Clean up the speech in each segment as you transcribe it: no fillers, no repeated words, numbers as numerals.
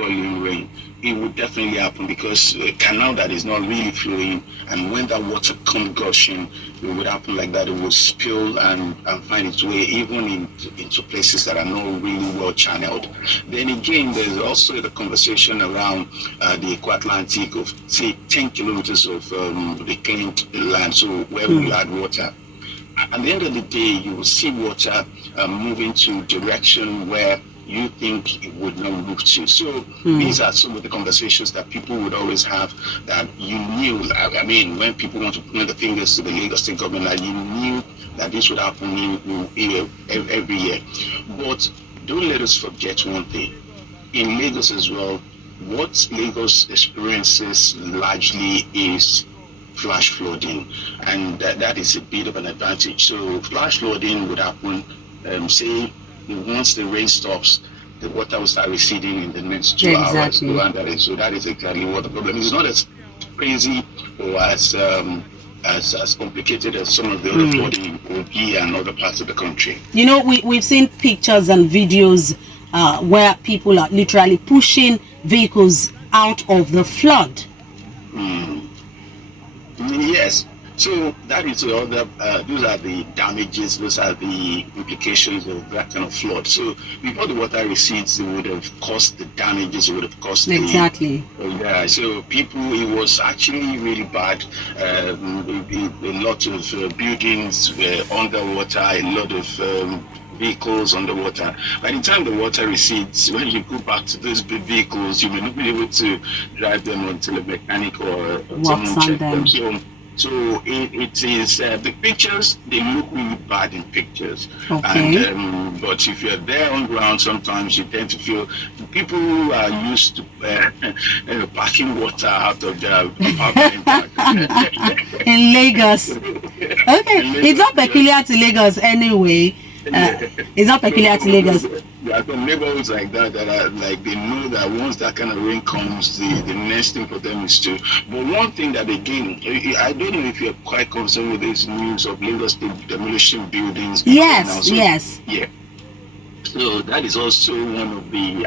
falling rain, it would definitely happen because a canal that is not really flowing, and when that water comes gushing, it would happen like that. It will spill and find its way even into places that are not really well channeled. Then again, there's also the conversation around the Eco-Atlantic of, say, 10 kilometers of reclaimed land, so where we had water. At the end of the day, you will see water moving to direction where you think it would not move to. So these are some of the conversations that people would always have, that you knew. I mean, when people want to point the fingers to the Lagos state government, that you knew that this would happen every year. But don't let us forget one thing. In Lagos as well, what Lagos experiences largely is flash flooding, and that is a bit of an advantage. So flash flooding would happen, say, once the rain stops, the water will start receding in the next 2 hours. So that is exactly what the problem is. It's not as crazy or as complicated as some of the other flooding in Kogi and other parts of the country. You know, we've seen pictures and videos where people are literally pushing vehicles out of the flood. Yes. So that is the other, those are the damages, those are the implications of that kind of flood. So before the water recedes, it would have caused the damages, it would have caused exactly. Yeah, so people, it was actually really bad. A lot of buildings were underwater, a lot of vehicles underwater. By the time the water recedes, when you go back to those big vehicles, you may not be able to drive them until a mechanic or someone check them. So it is the pictures, they look really bad in pictures. Okay. And but if you're there on ground, sometimes you tend to feel people who are used to packing water out of their apartment in Lagos. Okay, it's not peculiar to Lagos anyway. It's not peculiar to Lagos. There are some neighborhoods like that are like, they know that once that kind of rain comes, the next thing for them is to. But one thing that again, I don't know if you're quite concerned with this news of Lagos State demolishing buildings. Yes, yes. Yeah. So that is also one of the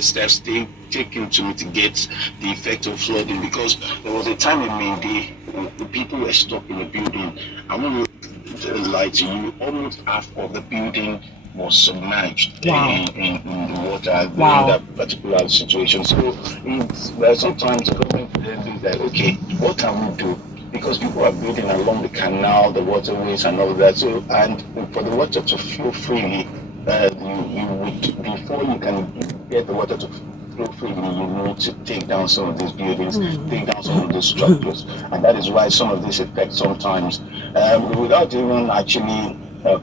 steps taken to mitigate the effect of flooding, because there was a time in May the people were stuck in a building. I want to lie to you, almost half of the building was submerged in the water in that particular situation. So sometimes the government is like, okay, what can we do? Because people are building along the canal, the waterways and all of that. So, and for the water to flow freely, you would, before you can get the water to flow freely, you need to take down some of these buildings, take down some of these structures. And that is why some of these effects sometimes, without even actually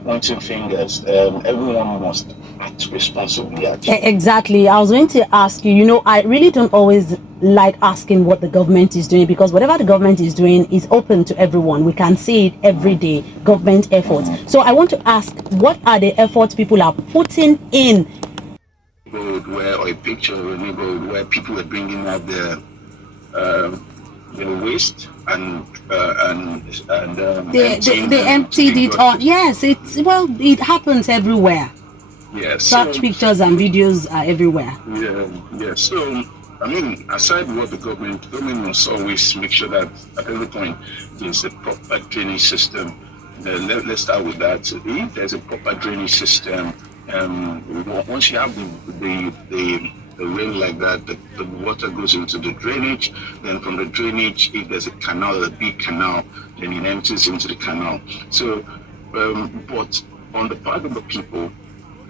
pointing fingers, everyone must act responsibly. Exactly. I was going to ask you, you know, I really don't always like asking what the government is doing, because whatever the government is doing is open to everyone. We can see it every day, government efforts. So I want to ask, what are the efforts people are putting in? Or a picture of a neighborhood where people are bringing out their waste and they emptied it on. Yes, it happens everywhere. Yeah, such pictures and videos are everywhere. Yeah. So I mean, aside what the government must always make sure that at every point there's a proper drainage system. Let's start with that. If there's a proper drainage system, once you have the rain like that, the water goes into the drainage. Then from the drainage, if there's a canal, a big canal, then it empties into the canal. So, but on the part of the people,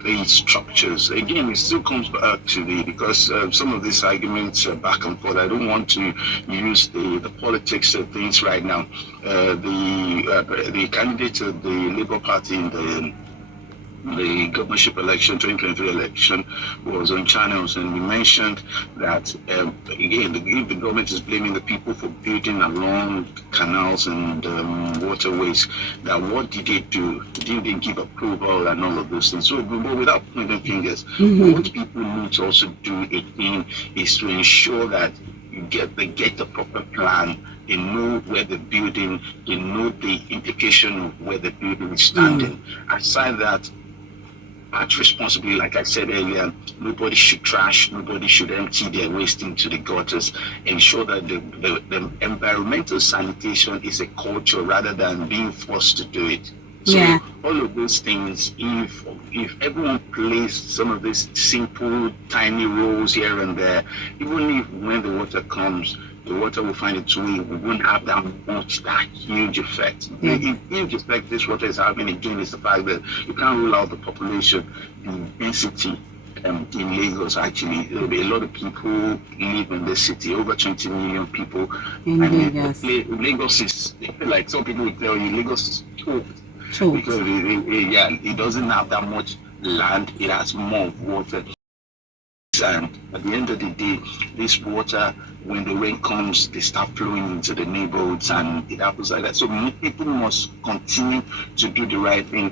the structures, again, it still comes back to because some of these arguments are back and forth. I don't want to use the politics of things right now. The candidate of the Labour Party in the governorship election, 2023 election, was on channels, and we mentioned that again, if the government is blaming the people for building along canals and waterways, that what did they do? Didn't they give approval and all of those things? So, but without pointing fingers, what people need to also do again is to ensure that they get the proper plan. They know where the building, they know the implication of where the building is standing. Aside that, act responsibly. Like I said earlier, nobody should trash, nobody should empty their waste into the gutters. Ensure that the environmental sanitation is a culture rather than being forced to do it. So Yeah. all of those things, if everyone plays some of these simple, tiny roles here and there, even if when the water comes, the water will find its way, we won't have that huge effect. Yeah. The huge effect this water is having again is the fact that you can't rule out the population, the density. In Lagos, actually, there'll be a lot of people live in this city, over 20 million people. In and Lagos. Lagos is, like some people will tell you, Lagos is choked. Choked. Because it doesn't have that much land, it has more water. And at the end of the day, this water, when the rain comes, they start flowing into the neighborhoods, and it happens like that. So people must continue to do the right thing.